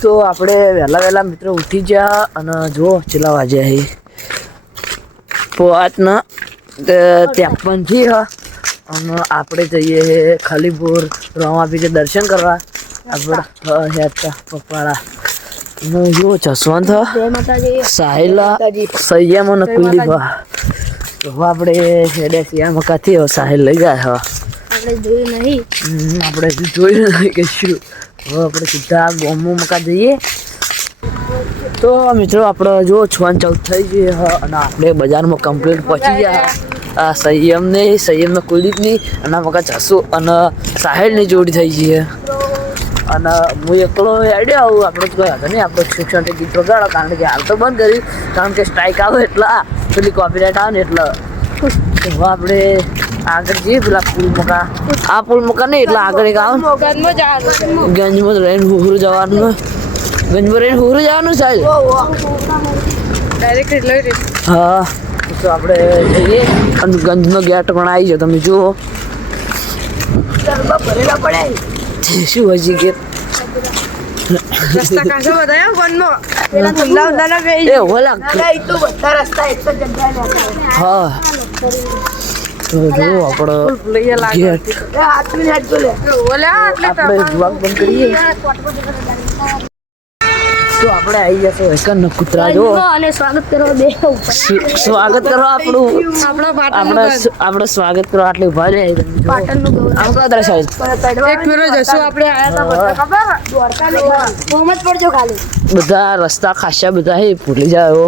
તો આપણે વહેલા મિત્રો ઉઠી ગયા અને જો ચેલા વાગ્યા હે પોતના 53 થી અને આપણે જઈએ ખાલીપુર રામાપીર દર્શન કરવા આપણે હેતા પપ્પાળા જો જસવંત સાહિલા સંયમ અને કુલદીપ તો આપણે હેડે સિયા મકાથી સાહિલ લઈ ગયા આપણે જોયું નહીં આપણે જોયું નહીં કે શું હવે આપણે સીધા ગોમો મકા જઈએ તો મિત્રો આપણે જો 6:14 થઈ ગઈ અને આપણે બજારમાં કમ્પ્લીટ પહોંચી ગયા આ સંયમના કુલદીપની અને મકા જસુ અને સાહિલની જોડી થઈ ગઈ અને હું એકલો આઈડિયા આવું આપણે તો કંઈ હતા નહીં આપણે શિક્ષણ ગીત વગાડો કારણ કે હાલ તો બંધ કર્યું કારણ કે સ્ટ્રાઇક આવે એટલે પેલી કોપીરાઇટ આવે ને એટલે હવે આપણે આગળ જઈએ પેલા પુલ મકા આ પુલ મકા નહીં એટલે આગળ એક આવે ગંજમાં રહીને હુહરું જવાનું સાહેબ હા તો આપણે જઈએ અને ગંજનો ગેટ પણ આવી જાઓ તમે જુઓ શું હજી ગેટ રસ્તા કાંસો બતાવ્યો વનમાં પેલા ઠંડા એ ઓલા તો બધા રસ્તા એક જ જગ્યાએ હા તો જો આપણે ગેટ હાથની હાથ જોલે ઓલા આપણે જવાબ બંધ કરીએ તો આપણે આવી જશે એકન કૂતરા જો અને સ્વાગત કરવા બે સ્વાગત કરો આપણે સ્વાગત કરો આટલી ઉભા રહે પાટણનું ગૌરવ આમ કદરા સાહેબ એક ફેરો જશું આપણે આયા હતા ખબર દોડતા નહીં કોમત પડજો ખાલી બધા રસ્તા ખાસા બધા હે ભૂલી જાય હો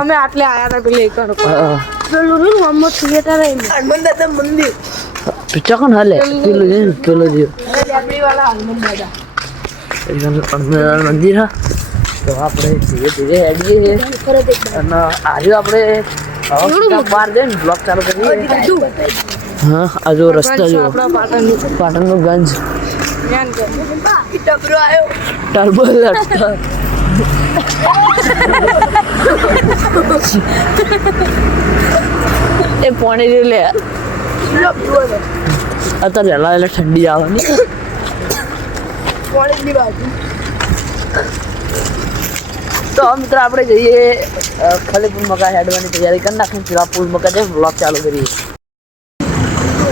અમે આટલે આયા હતા પેલે એકણ પેલું મમ્મો થિયેટર હે હનુમાન દાદા મંદિર ચકન હાલે પેલો જે લાકડી વાળા હનુમાન દાદા મંદિર હા તો આપણે ધીરે ધીરે હેડીએ અને આજે આપણે બહાર જઈને બ્લોક ચાલુ કરીએ હા આ જો રસ્તા જો પાટણનો ગંજ ટબરો આવ્યો ટર્બો એ પાણી લે અત્યારે એટલે ઠંડી આવવાની તો મિત્રો આપણે જઈએ ખાલીપુર મકા હેડવાની તૈયારી કરી નાખીએ પેલા પુલ મકા જઈને બ્લોક ચાલુ કરીએ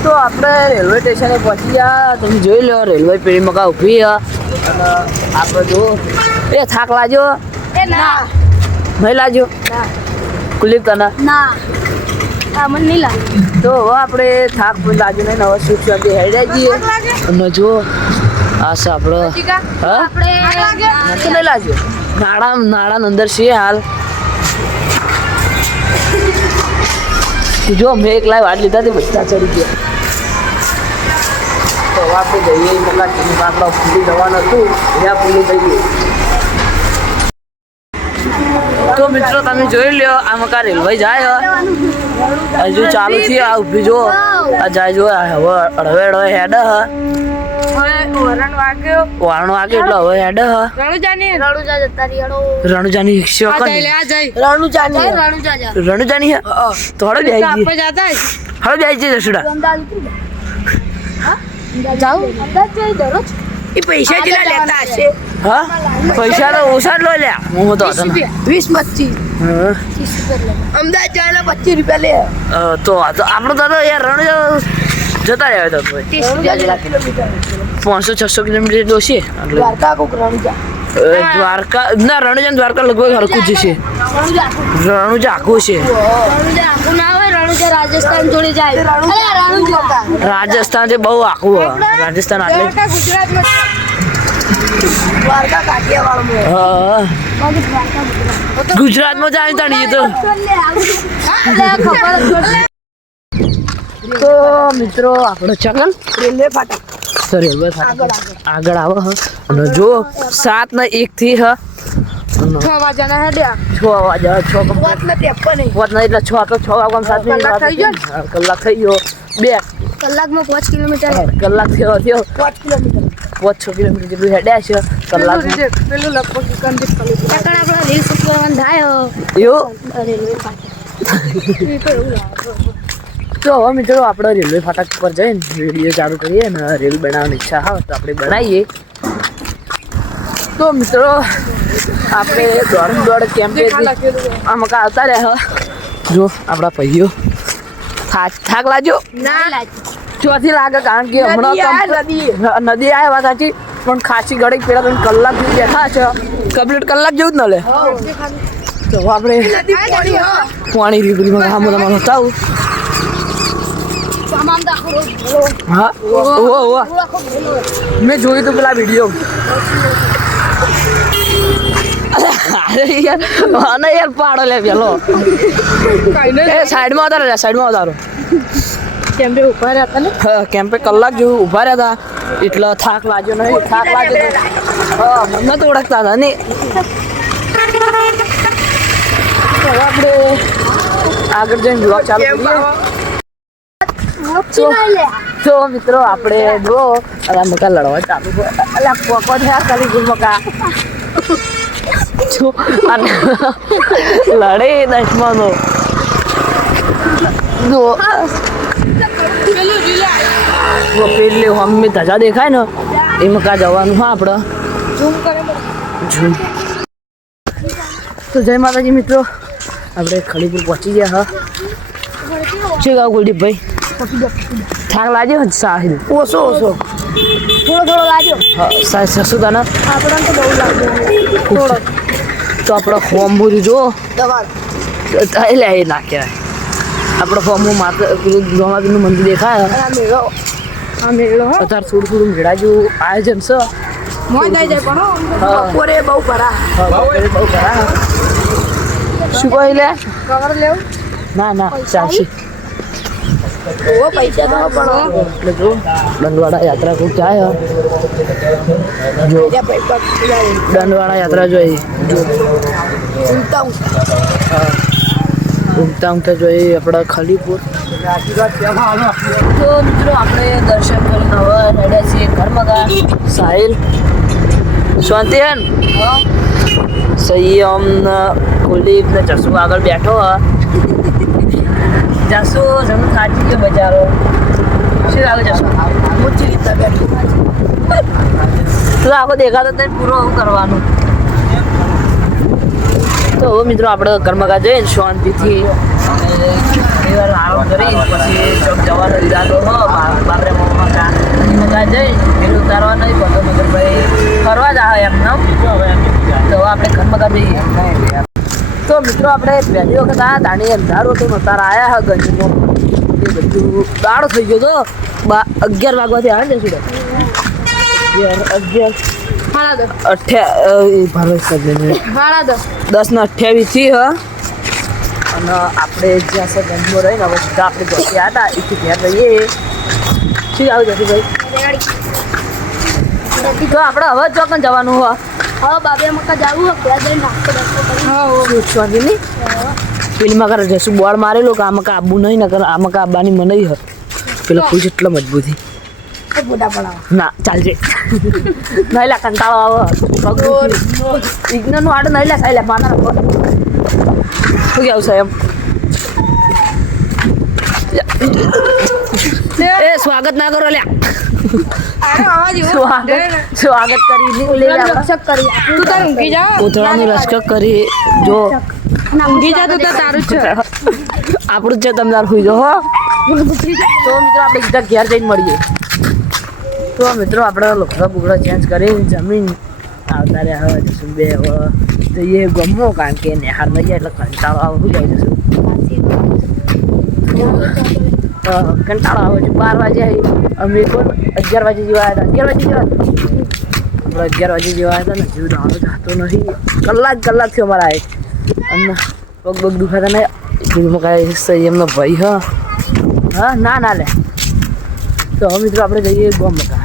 તો આપણે રેલવે સ્ટેશને પહોંચી ગયા તમે જોઈ લો રેલવે પેલી મકા ઊભી અને આપણે જો એ થાક લાજો ના નહીં લાજો કુલદીપ તને ના આ મને નહીં લાગે તો હવે આપણે થાક પણ લાજો નહીં હવે સુખ શાંતિ હેડ્યા જઈએ અને જો આ છે આપણો હા નહીં લાજો નાળા અંદર છે હાલ જો મેં એક લાઈવ વાટ લીધા હતી બધા ચડી ગયા તો આપણે જઈએ આપણા ફૂલી જવાનું હતું ત્યાં ફૂલી થઈ ગયું તો મિત્રો તમે જોઈ લ્યો આ મકા રેલવે જાય હજુ ચાલુ છે આ ઊભી જો આ જાય જો હવે અડવે હેડ વરણ વાગ્યો એટલે હવે હેડ રણુજા જતા રીડો રણુજાની રિક્ષા રણુજાની હે તો હળો જાય છે જસુડા જાવ દરરોજ એ પૈસા કેટલા લેતા હશે હા પૈસા તો ઓછા જ લો લ્યા હું તો હતો 20 25 અમદાવાદ જવાના 25 રૂપિયા લે તો આપણો દાદા યાર રણુજા જતા રહ્યા તો 500-600 કિલોમીટર દોશે દ્વારકા ના રણુજા દ્વારકા લગભગ હરખું જ છે રણુજા આખું છે રાજસ્થાન જોડે જાય રાજસ્થાન જે બહુ આખું રાજસ્થાન આટલે ગુજરાતમાં જાય તાણી તો મિત્રો આપણો ચકન રેલવે ફાટક તો રેલવે આગળ આવો અને જો 7:01 થી 6 વાગ્યાના હેડ્યા 6 વાગ્યા 6 એટલે 6 તો 6 વાગ્યા 7 મિનિટ કલાક થઈ ગયો 2 કલાકમાં 5 કિલોમીટર કલાક થયો 5-6 કિલોમીટર જેટલું હેડ્યા છે કલાક પેલું લગભગ આપણે રીલ્સ કરવાનું થાય એવું રેલવે ફાટક તો હવે મિત્રો આપણે રેલવે ફાટક પર જઈને વિડીયો ચાલુ કરીએ ને રીલ બનાવવાની ઈચ્છા હોય તો આપણે બનાવીએ તો મિત્રો આપણે દોડ કેમ્પે આ મકા આવતા રહ્યા જો આપણા ભાઈઓ થાક લાગ્યો ચોથી લાગે કારણ કે હમણાં નદી આવ્યા સાચી પણ ખાસી ગળી પેલા તમે કલાક જેવું બેઠા છે કમ્પ્લીટ કલાક જેવું જ ન લે તો આપણે પાણી રીબરીમાં આમ તમારું બતાવું હા ઓ મેં જોયું તું પેલા વિડીયો અરે યાર પાડો લે પેલો એ સાઈડમાં ઉતારો કેમ્પે ઉભા રહ્યા ને હા કેમ્પે કલાક જેવું ઊભા રહ્યા હતા એટલે થાક લાગ્યો નહીં થાક લાગ્યો હા મને તો ઓળખતા હતા ને હવે આપણે આગળ જઈને બ્લોગ ચાલુ કરીએ તો મિત્રો આપણે જો મકા લડવા ચાલુ અલ્યા પોકો થયા ખાલી ગુલ મકા લડે દસમાનો જો પેલી મમ્મી ધજા દેખાય ને એમાં કા જવાનું હા આપણે ઝૂમ તો જય માતાજી મિત્રો આપણે ખડીપુર પહોંચી ગયા હા શું ગાવ કુલદીપભાઈ થાક લાગ્યો સાહિલ ઓછો થોડો લાગ્યો હા સસુ તને આપણને તો બહુ લાગ્યો થોડો તો આપણો ફોર્મ બધું જો એટલે એ ના કહેવાય આપણો ફોર્મમાં માત્ર પેલું ગોમાપીનું મંદિર દેખાય આ મેળો અત્યારે થોડું મેળા જેવું આયોજન છે મોજ આવી જાય પણ બપોરે બહુ ભરા શું કહી લે કવર લેવું ના ચાલશે ઓ પૈસા તો પણ એટલે જો દંડવાડા યાત્રા ખૂબ જાય જો દંડવાડા યાત્રા જોઈ જો ઉમતા જોઈએ આપણા ખલીપુર તો મિત્રો આપણે દર્શન કરીને હવે રેડ્યા છીએ ઘરમાં સાહિલ શાંતિયન સંયમ કુલદીપ ને જસુ આગળ બેઠો જસુ જમીન ખાતી ગયો બજારો શું લાગે જસુ ઊંચી રીતે બેઠું તો આખો દેખાતો તો પૂરો એવું કરવાનું તો હવે મિત્રો આપણે કર્મકા જઈને શાંતિથી આરામ કરી પછી ચોક જવાનો ઈરાદો બાબરે મકા જઈ પેલું ઉતારવા નહીં પતો મગર ભાઈ ફરવા જ આવે એમ તો આપણે કર્મકા જઈએ તો મિત્રો આપણે પહેલી વખત આવ્યા તાણી અંધારો તો અત્યારે આવ્યા હા ગંજનો એ બધું દાડો થઈ ગયો તો 11 વાગવાથી આવે ને શું 10:28 થી અને આપણે જ્યાં સર ગંજમાં રહીને હવે સીધા આપણે ઘરથી હતા એથી ઘેર રહીએ શું આવું જતી ભાઈ તો આપણે હવે ચોકન જવાનું હોય હવે બાબે મકા જાવું ત્યાં જઈને નાસ્તો પૂછવાની નહીં પેલી મકા જશું બોર્ડ મારેલો કે આમાં કા આબુ નહીં નકર આમાં કા આબાની મને હ પેલો પૂછ એટલો મજબૂતી ના ચાલજે નહીં લે કંટાળો આવે વિજ્ઞાનનું આડું નહીં લે સાહેબ માના શું કેવું સાહેબ એ સ્વાગત ના કરો લ્યા સ્વાગત કરી ઉતરાનું રક્ષક કરી જો ઊંઘી જતું તો તારું જ છે આપણું જ છે તમે તાર સુઈ જાઓ હો તો મિત્રો આપણે સીધા ઘેર જઈને મળીએ તો મિત્રો આપણે લુગડા બુગડા ચેન્જ કરીને જમીન આવતા રહ્યા હવે જશું બે હવે તો એ ગમો કારણ કે નેહાર નહીં જાય એટલે કંટાળો આવે શું જાય જશું કંટાળો આવે છે 12 વાગે અમે પણ 11 વાગે જેવા આવ્યા હતા 11 વાગે જેવા આપણે 11 વાગે જેવા આવ્યા હતા ને જીવ દાણો જતો નથી કલાક થયો અમારા આવે અને પગ દુખાતા નહીં ગુલમાં કાંઈ સંયમનો ભાઈ હા ના લે તો હવે મિત્રો આપણે જઈએ ગોમકા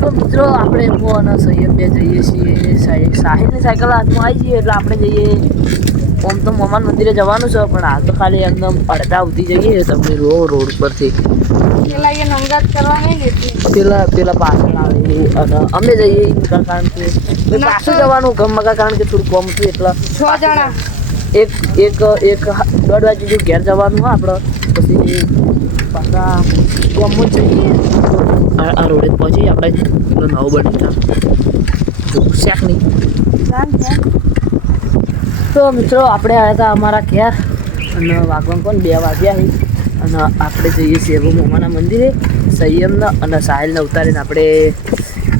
તો મિત્રો આપણે હું અને સંયમ બે જઈએ છીએ સાહિલની સાયકલ હાથમાં આવી જઈએ એટલે આપણે જઈએ આમ તો મોમાન મંદિરે જવાનું છે પણ હાલ તો ખાલી એકદમ અડધા ઉધી જઈએ તમે રોડ પરથી પેલા પાછળ આવે અને અમે જઈએ કારણ કે પાછું જવાનું ગમકા કારણ કે થોડું કોમ હતું એટલે 6 જણા એક 1:30 વાગે જો ઘેર જવાનું હોય આપણે પછી પાછા ગમો જઈએ આ રોડે પહોંચી આપણે નવો બની શેક નહીં. તો મિત્રો આપણે આવ્યા હતા અમારા ઘેર અને વાગવાનું પણ 2 વાગ્યા છે અને આપણે જઈએ છીએ મોમાના મંદિરે સંયમના અને સાહિલને ઉતારીને આપણે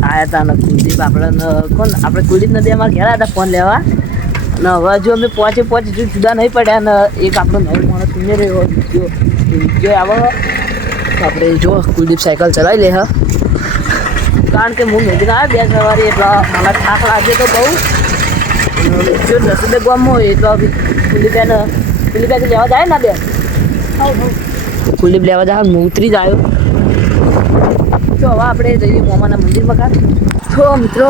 આવ્યા હતા. અને કુલદીપ આપણે કુલદીપ નદી અમારા ઘેર આવ્યા હતા ફોન લેવા અને હવે જો અમે પહોંચે જુદા નહીં પડ્યા અને એક આપણો નવો માણસ ઉમેર્યો વિડીયો આવો તો આપણે જો કુલદીપ સાયકલ ચલાવી લે કારણ કે હું મેદીને આવ્યા 2 સવારે એટલે મને થાક લાગે તો બહુ જો રસોડે ગામમાં હોય તો કુલદીપ લેવા જાય ને બે કુલદીપ લેવા જાય હું ઉતરી જ આવ્યો. તો હવે આપણે જઈએ મોમાના મંદિરમાં કાં તો મિત્રો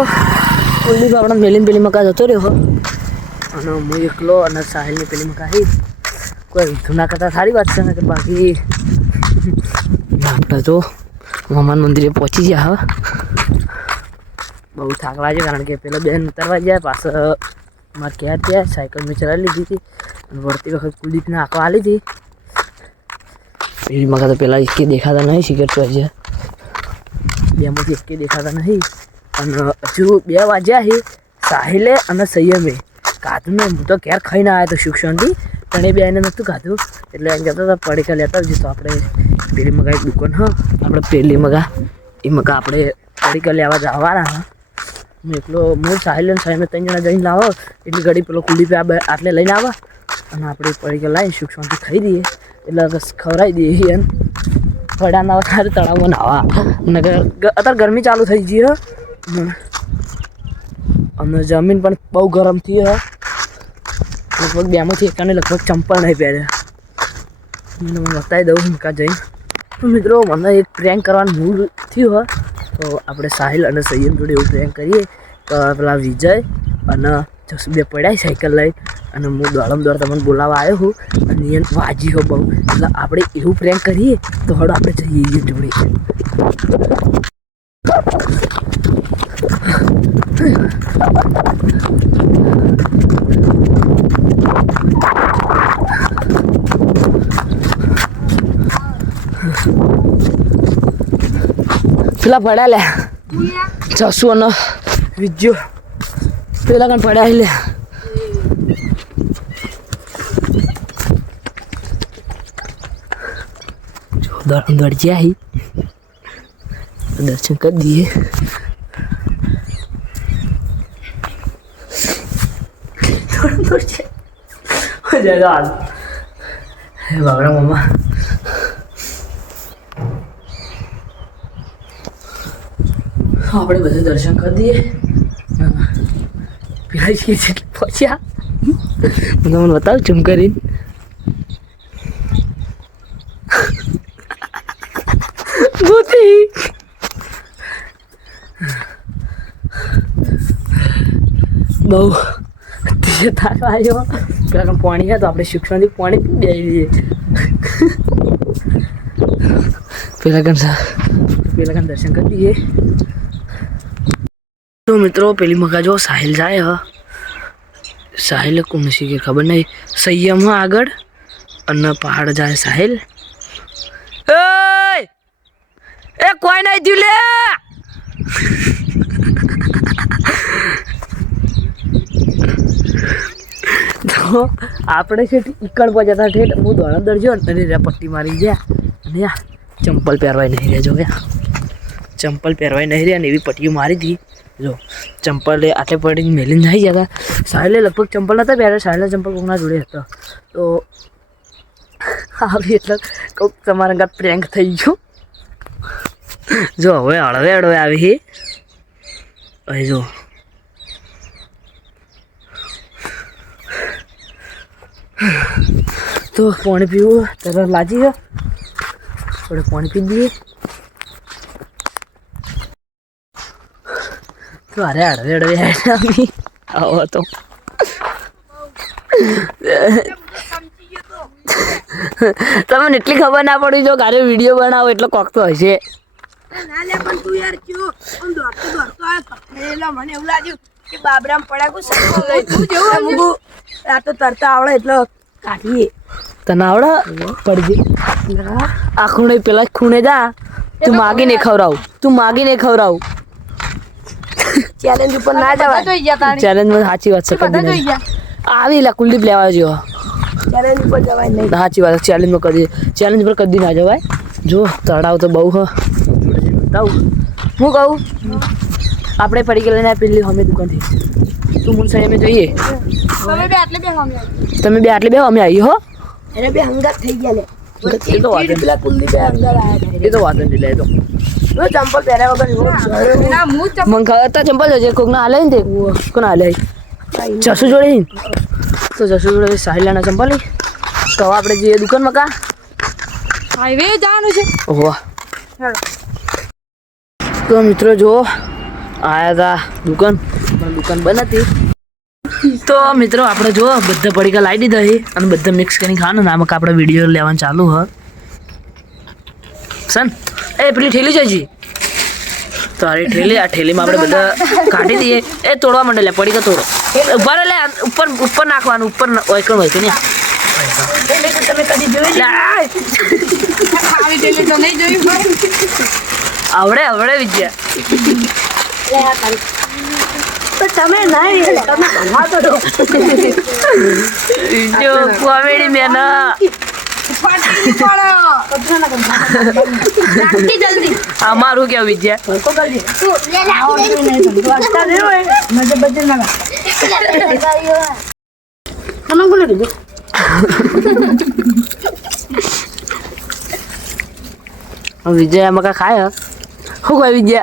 કુલદીપ આપણે મેલીને પેલી મકા જતો રહ્યો અને હું એકલો અને સાહિલની પેલી મકા કોઈ ધૂના કરતાં સારી વાત છે ને કે બાકી આપણે તો મોમાન મંદિરે પહોંચી ગયા હવે બહુ થાક લાગે કારણ કે પેલો બેન ઉતરવા જાય પાછળ મારે ક્યાં ત્યાં સાયકલ મેં ચલાવી લીધી હતી અને વળતી વખત કુલદીપને આંખો આલી હતી પેલી મકા તો પેલા એકે દેખાતા નહીં સિગરેટ તો છે બેમાંથી એકે દેખાતા નહીં અને હજુ 2 વાગ્યા છે સાહિલે અને સંયમે કાધું ને હું તો ઘેર ખાઈને આવ્યો તો શિક્ષણથી પણ એ બેને નહોતું ખાધું એટલે એમ કહેતા હતા પડીકા લેતા આવજો તો આપણે પેલી મગા એક દુકાન આપણે પેલી મગા એ મગા આપણે પડીકા લેવા જવાના હું એકલો હું સાહિલ અને સાહિલને 3 જણા જઈને લાવો એટલી ઘડી પેલો કુલદીપ આટલે લઈને આવે અને આપણે પડીકા લાવીને શિક્ષણથી ખાઈ દઈએ એટલે ખવડાવી દઈએ એમ ફળાના વધારે તળાવમાં નાવા અને અત્યારે ગરમી ચાલુ થઈ ગઈ અને જમીન પણ બહુ ગરમ થઈ લગભગ 2માંથી એકાને લગભગ ચંપલ નહીં પહેર્યા મને બતાવી દઉં કાં જઈને તો મિત્રો મને એક પ્રેન્ક કરવાનું મૂડ થયું તો આપણે સાહિલ અને સંયમ જોડે એવું પ્રેન્ક કરીએ તો પેલા વિજય અને જસુબે પડ્યા સાયકલ લઈ અને હું દોડ તમને બોલાવવા આવ્યો છું અને એ વાજી હો બહુ એટલે આપણે એવું પ્રેન્ક કરીએ તો હળો આપણે જઈએ જોડે. પેલા પડ્યા લે જસુ અને વિજ્યો પેલા કણ પડ્યા લે દોડ જ્યાં દર્શન કરી દઈએ. બાબરા મમ્મા આપણે બધું દર્શન કરી દઈએ પેલા છીએ પહોંચ્યા મને બતાવ ચૂમ કરીને બહુ થાક આવ્યો પેલા પાણી તો આપણે શિક્ષણથી પાણી પી દઈએ પેલા દર્શન કરી દઈએ. તો મિત્રો પેલી મગા જો સાહિલ જાય સાહિલ કોણ શીખે ખબર નહીં સંયમ આગળ અને પહાડ જાય સાહિલ એ કોઈ નહીં થયું લે તો આપણે છે ઈકડ પહોંચ્યા ઠેઠ હું દોડા દરજો અને પટ્ટી મારી ગયા અને ચંપલ પહેરવાય નહીં રહ્યા જો ચંપલ પહેરવાય નહીં રહ્યા ને એવી પટ્ટીઓ મારી હતી જો ચંપલ આટલે પડીને મેલીને થઈ ગયા હતા સાહેલે લગભગ ચંપલ નહોતા પહેર્યા સાહેલે ચંપલ કોકના જોડે હતો તો આવી એટલે કોઈક તમારા ગાત પ્રેન્ક થઈ ગયો જો હવે હળવે આવી છે હવે જો તો પાણી પીવું તરત લાજી ગયો થોડું પાણી પી દઈએ તો અરે હળવે આવી આવો તો તમને એટલી ખબર ના પડી જો ઘરે વિડીયો બનાવો એટલો કોક તો હશે મને એવું લાગ્યું કે બાબરામ પડાકું આ તો તરતા આવડે એટલે કાઢીએ તને આવડે પડજે આ ખૂણે પેલા ખૂણે જા તું માગીને ખવડાવું ચેલેન્જ ઉપર ના જવાય જોઈ ગયા તાણી ચેલેન્જમાં સાચી વાત છે બધા કદી જોઈ નહીં. ગયા આવી લા કુલદીપ લેવા જો ચેલેન્જ ઉપર જવાય નહીં સાચી વાત ચેલેન્જમાં ચેલેન્જ પર કદી ના જવાય. જો તળાવ તો બહુ હ બતાવું હું કહું આપણે પડી ગયેલા ને પેલી અમે દુકાનથી તું મુન સાહેબ અમે જોઈએ તમે બે આટલે બે સામે તમે બે આટલે બે અમે આવી હો એને બે હંગાત થઈ ગયા લે એ તો વાત નહીં. પેલા કુલદીપ બે હંગાત આયા એ તો વાત નથી લે તો ચંપલ પહેર્યા વગર ના હું મને ખબર હતા ચંપલ છે કોક ના હાલે ને તે કોણ હાલે જસુ જોડે હી. તો જસુ જોડે સાહિલાના ચંપલ લઈ તો હવે આપણે જઈએ દુકાનમાં કા હાઈવે જવાનું છે ઓહો. હેલો તો મિત્રો જો આયા હતા દુકાન પણ દુકાન બંધ હતી. તો મિત્રો આપણે જો બધા પડીકા લાવી દીધા છે અને બધા મિક્સ કરીને ખાવાનું ને આમાં આપણે વિડીયો લેવાનું ચાલુ હ સન એ પેલી ઠેલી જજી તો આ ઠેલી આ ઠેલીમાં આપણે બધા કાઢી દઈએ એ તોડવા માંડે લે પડીકા તોડો ઉભા લે ઉપર ઉપર નાખવાનું ઉપર ઓયકણ હોય ને તમે કદી જોઈ આવી પેલી તો નહીં જોયું ભાઈ આવડે આવડે વિદ્યા તમે નહીં તમે ભણવા તો દો જો કોમેડી મેન જલ્દી અમારું કેવું વિદ્યા કો કરજે તું લે આવડતું નહીં તો આસ્તા દે ઓય મજે બજે ના મને બોલે દીધું વિજય એમાં કા ખાય શું ખાય વિજય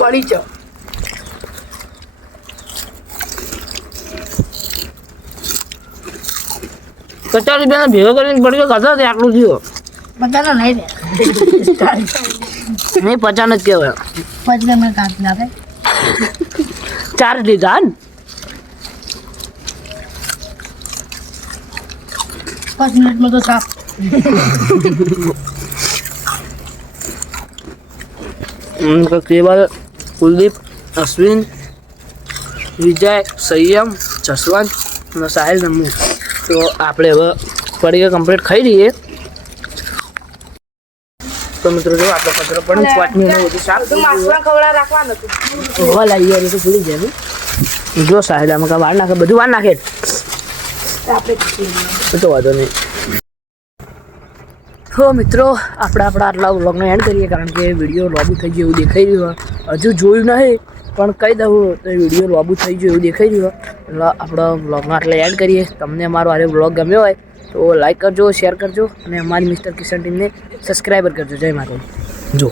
પડી છો પચાસ રૂપિયાના ભેગો કરીને પડી ખાતા હતા આટલું થયું બધાનો નહીં નહીં 50 જ કહેવાય પછી મેં કાઢી નાખે 4 જ લીધા ને 5 મિનિટમાં તો સાફ કેવલ કુલદીપ અશ્વિન વિજય સંયમ જસવંત અને સાહિલ રમવું તો આપણે હવે પડીકા કમ્પ્લીટ ખાઈ લઈએ. તો મિત્રો જો આપણો કચરો પણ 5 મિનિટ બધું સાફ તો માસવા ખવડા રાખવાનું હતું હોવા લાગી તો ભૂલી જાય જો સાહિલ આમાં કા વાર નાખે બધું વાર નાખે આપણે તો વાંધો નહીં. તો મિત્રો આપણે આપણા આટલા વ્લોગનો એન્ડ કરીએ કારણ કે વિડીયો લોબુ થઈ ગયો એવું દેખાઈ રહ્યું હોય હજુ જોયું નહીં પણ કહી દઉં તો વિડીયો લોબુ થઈ ગયો એવું દેખાઈ રહ્યું હોય એટલે આપણા વ્લોગનો આટલા એન્ડ કરીએ. તમને અમારો આ વ્લોગ ગમ્યો હોય તો લાઈક કરજો શેર કરજો અને અમારી મિસ્ટર કિશન ટીમને સબસ્ક્રાઈબર કરજો. જય માતાજી. જો